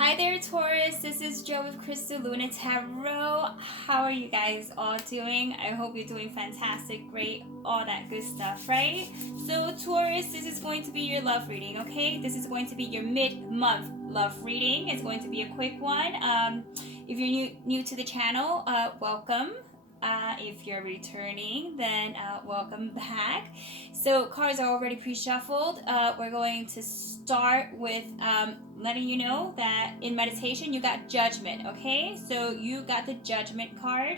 Hi there, Taurus. This is Jo with Crystal Luna Tarot. How are you guys all doing? I hope you're doing fantastic, great, all that good stuff, right? So, Taurus, this is going to be your love reading, okay? This is going to be your mid-month love reading. It's going to be a quick one. If you're new to the channel, welcome. If you're returning, then welcome back. So cards are already pre-shuffled. We're going to start with letting you know that in meditation you got Judgment, okay? So you got the Judgment card.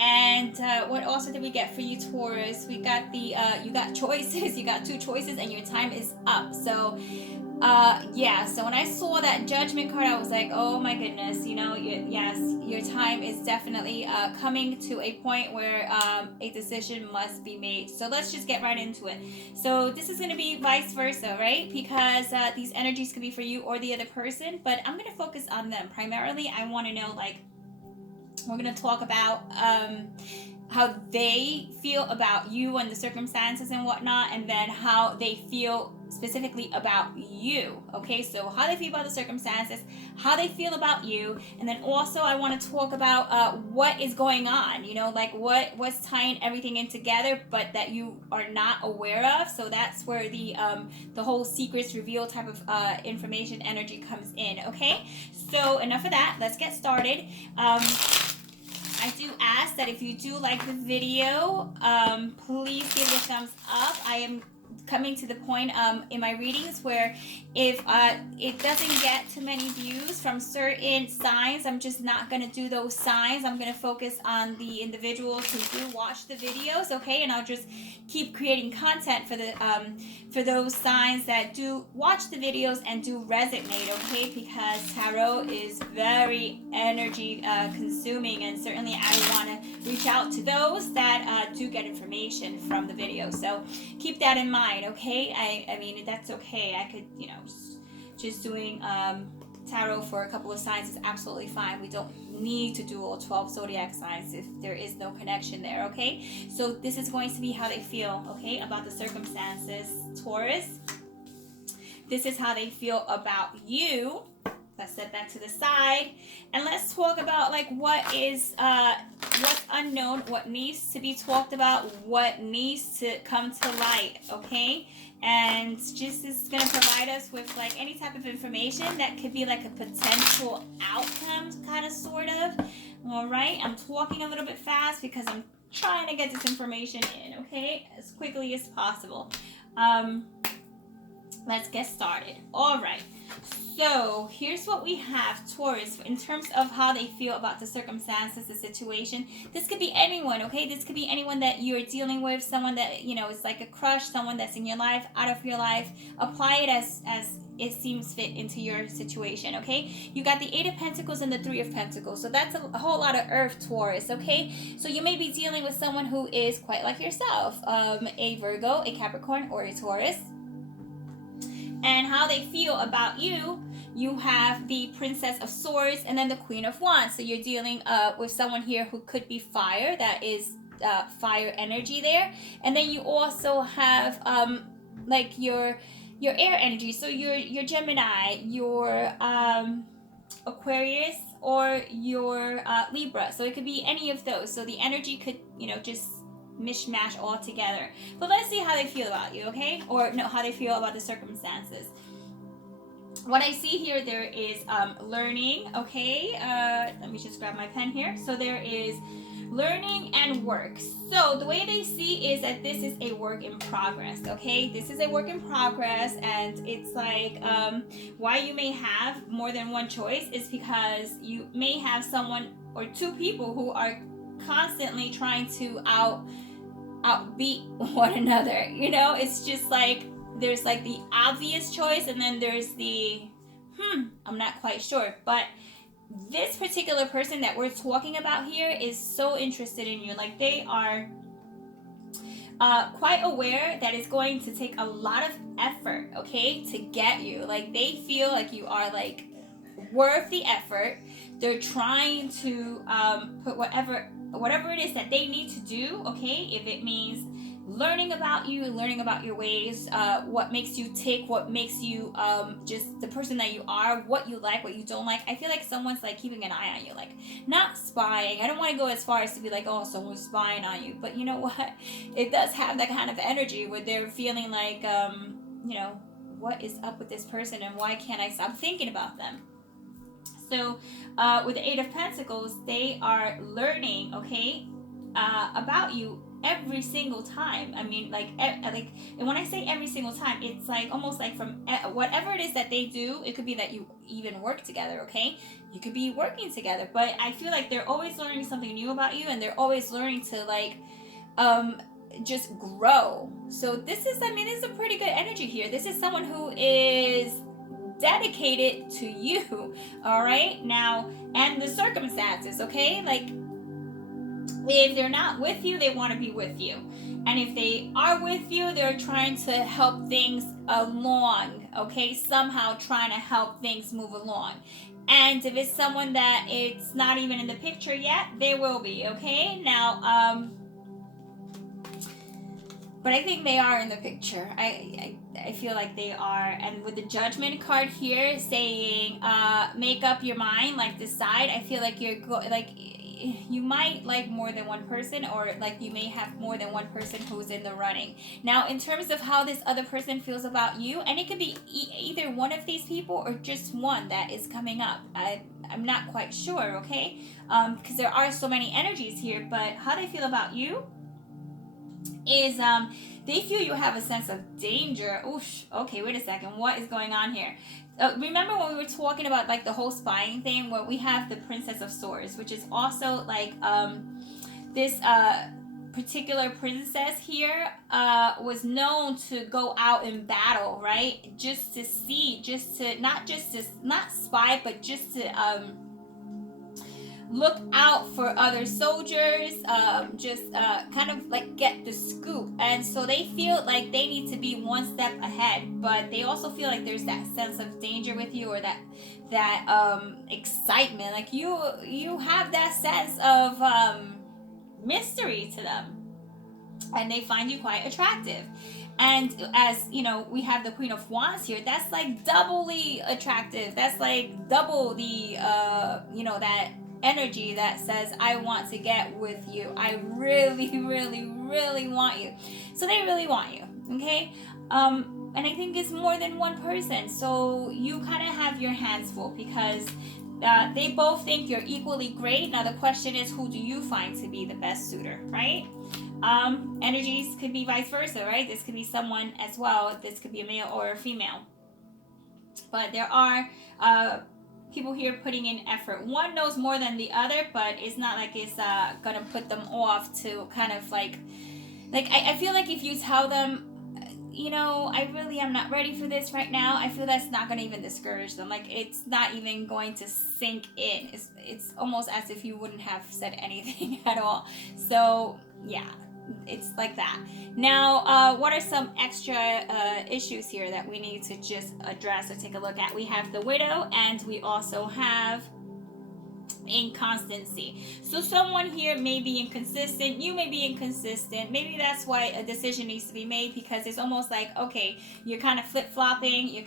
And what also did we get for you, Taurus? We got the you got choices. You got two choices and your time is up. So yeah, so when I saw that Judgment card, I was like, oh my goodness, you know, yes, your time is definitely coming to a point where a decision must be made. So let's just get right into it. So this is going to be vice versa, right? Because these energies could be for you or the other person, but I'm going to focus on them. Primarily, I want to know, like, we're going to talk about how they feel about you and the circumstances and whatnot, and then how they feel specifically about you. Okay, so how they feel about the circumstances, how they feel about you, and then also I want to talk about what is going on, you know, like what's tying everything in together, but that you are not aware of. So that's where the whole secrets reveal type of information energy comes in. Okay, so enough of that. Let's get started. I do ask that if you do like the video, please give it a thumbs up. I am coming to the point in my readings where if it doesn't get too many views from certain signs, I'm just not going to do those signs. I'm going to focus on the individuals who do watch the videos, okay? And I'll just keep creating content for those signs that do watch the videos and do resonate, okay? Because tarot is very energy consuming, and certainly I want to reach out to those that do get information from the video. So keep that in mind, okay? I mean, that's okay. I could, you know, just doing tarot for a couple of signs is absolutely fine. We don't need to do all 12 zodiac signs if there is no connection there, okay? So this is going to be how they feel, okay, about the circumstances, Taurus. This is how they feel about you. Let's set that to the side, and let's talk about like what is what's unknown, what needs to be talked about, what needs to come to light, okay? And just is going to provide us with like any type of information that could be like a potential outcome, kind of, sort of. All right, I'm talking a little bit fast because I'm trying to get this information in, okay, as quickly as possible. Let's get started. All right. So here's what we have, Taurus, in terms of how they feel about the circumstances, the situation. This could be anyone, okay? This could be anyone that you're dealing with, someone that, you know, is like a crush, someone that's in your life, out of your life. Apply it as it seems fit into your situation, okay? You got the 8 of Pentacles and the 3 of Pentacles. So that's a whole lot of Earth, Taurus, okay? So you may be dealing with someone who is quite like yourself, a Virgo, a Capricorn, or a Taurus. And how they feel about you, you have the Princess of Swords and then the Queen of Wands. So you're dealing with someone here who could be fire, that is fire energy there. And then you also have like your air energy. So your Gemini, your Aquarius, or your Libra. So it could be any of those. So the energy could, you know, just mishmash all together. But let's see how they feel about you, okay? Or no, how they feel about the circumstances. What I see here, there is learning, okay? Let me just grab my pen here. So there is learning and work. So the way they see is that this is a work in progress, okay? This is a work in progress, and it's like why you may have more than one choice is because you may have someone or two people who are constantly trying to outbeat one another, you know? It's just like there's like the obvious choice, and then there's the I'm not quite sure. But this particular person that we're talking about here is so interested in you. Like, they are quite aware that it's going to take a lot of effort, okay, to get you. Like, they feel like you are like worth the effort. They're trying to put whatever it is that they need to do, okay? If it means learning about you, learning about your ways, what makes you tick, what makes you just the person that you are, what you like, what you don't like. I feel like someone's like keeping an eye on you, like not spying. I don't want to go as far as to be like, oh, someone's spying on you, but you know what? It does have that kind of energy where they're feeling like, you know, what is up with this person and why can't I stop thinking about them? So with the Eight of Pentacles, they are learning, okay, about you every single time. I mean, like, and when I say every single time, it's like almost like from whatever it is that they do. It could be that you even work together, okay? You could be working together, but I feel like they're always learning something new about you, and they're always learning to like, just grow. So this is, I mean, this is a pretty good energy here. This is someone who is dedicated to you, all right? Now, and the circumstances, okay? Like, if they're not with you, they want to be with you. And if they are with you, they're trying to help things along, okay? Somehow trying to help things move along. And if it's someone that it's not even in the picture yet, they will be, okay? Now, but I think they are in the picture. I feel like they are. And with the Judgment card here saying, make up your mind, like decide, I feel like you might like more than one person, or like you may have more than one person who's in the running. Now, in terms of how this other person feels about you, and it could be either one of these people or just one that is coming up. I'm not quite sure, okay? Because there are so many energies here, but how they feel about you is they feel you have a sense of danger. Oosh, okay, wait a second. What is going on here? Remember when we were talking about like the whole spying thing, where we have the Princess of Swords, which is also like this particular princess here was known to go out in battle, right? Just to see, not spy, but just to look out for other soldiers, kind of like get the scoop. And so they feel like they need to be one step ahead, but they also feel like there's that sense of danger with you, or that excitement. Like you have that sense of mystery to them, and they find you quite attractive. And as you know, we have the Queen of Wands here. That's like doubly attractive. That's like double the that energy that says, I want to get with you. I really, really, really want you. So they really want you, okay? And I think it's more than one person. So you kind of have your hands full, because they both think you're equally great. Now the question is, who do you find to be the best suitor, right? Energies could be vice versa, right? This could be someone as well. This could be a male or a female. But there are people here putting in effort. One knows more than the other, but it's not like it's gonna put them off to kind of like I feel like if you tell them, I really am not ready for this right now, I feel that's not gonna even discourage them. Like, it's not even going to sink in. It's almost as if you wouldn't have said anything at all. So yeah, it's like that. Now, what are some extra issues here that we need to just address or take a look at? We have the Widow, and we also have inconstancy. So someone here may be inconsistent. You may be inconsistent. Maybe that's why a decision needs to be made, because it's almost like, okay, you're kind of flip-flopping.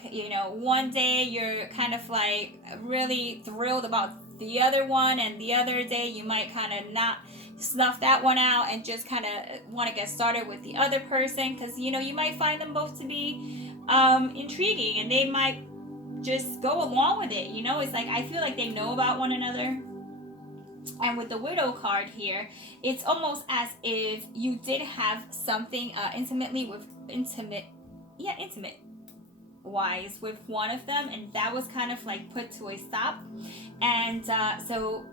One day you're kind of like really thrilled about the other one, and the other day you might kind of not snuff that one out and just kind of want to get started with the other person, because you might find them both to be intriguing, and they might just go along with it. It's like, I feel like they know about one another. And with the Widow card here, it's almost as if you did have something intimate wise with one of them, and that was kind of like put to a stop. And so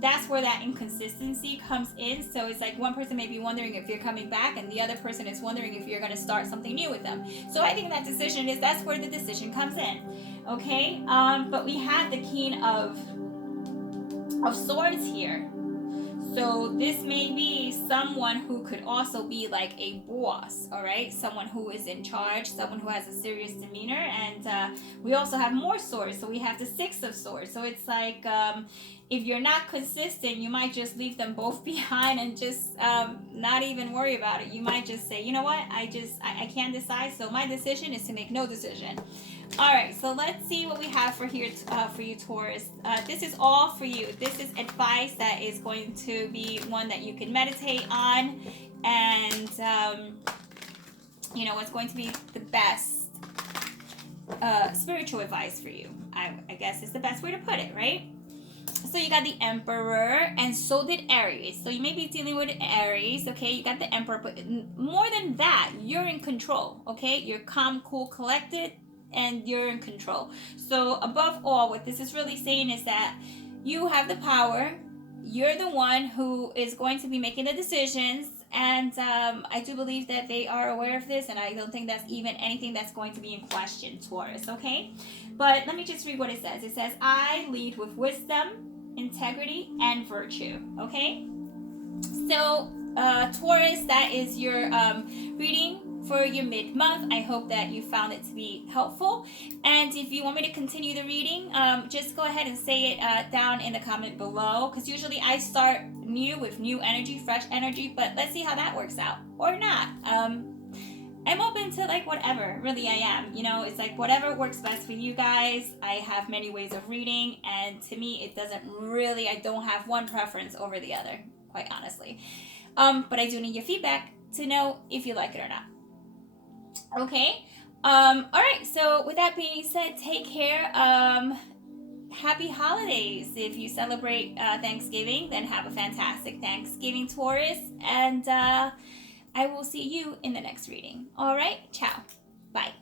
that's where that inconsistency comes in. So it's like one person may be wondering if you're coming back, and the other person is wondering if you're going to start something new with them. So I think that's where the decision comes in. Okay, but we have the King of Swords here. So this may be someone who could also be like a boss, all right? Someone who is in charge, someone who has a serious demeanor. And we also have more swords, so we have the Six of Swords. So it's like, if you're not consistent, you might just leave them both behind and just not even worry about it. You might just say, you know what, I can't decide, so my decision is to make no decision. All right, so let's see what we have for here for you, Taurus. This is all for you. This is advice that is going to be one that you can meditate on, and you know, it's going to be the best spiritual advice for you. I guess is the best way to put it, right? So you got the Emperor, and so did Aries. So you may be dealing with Aries, okay? You got the Emperor, but more than that, you're in control, okay? You're calm, cool, collected, and you're in control. So above all, what this is really saying is that you have the power. You're the one who is going to be making the decisions, and I do believe that they are aware of this, and I don't think that's even anything that's going to be in question, Taurus, okay? But let me just read what it says. It says, I lead with wisdom, integrity, and virtue, okay? So Taurus, that is your reading for your mid-month. I hope that you found it to be helpful, and if you want me to continue the reading, just go ahead and say it down in the comment below, because usually I start new with new energy, fresh energy, but let's see how that works out, or not. I'm open to like whatever, really I am. You know, it's like whatever works best for you guys. I have many ways of reading, and to me it doesn't really, I don't have one preference over the other, quite honestly. But I do need your feedback to know if you like it or not. Okay. All right, so with that being said, take care. Happy holidays. If you celebrate Thanksgiving, then have a fantastic Thanksgiving, Taurus, and I will see you in the next reading. All right, ciao. Bye.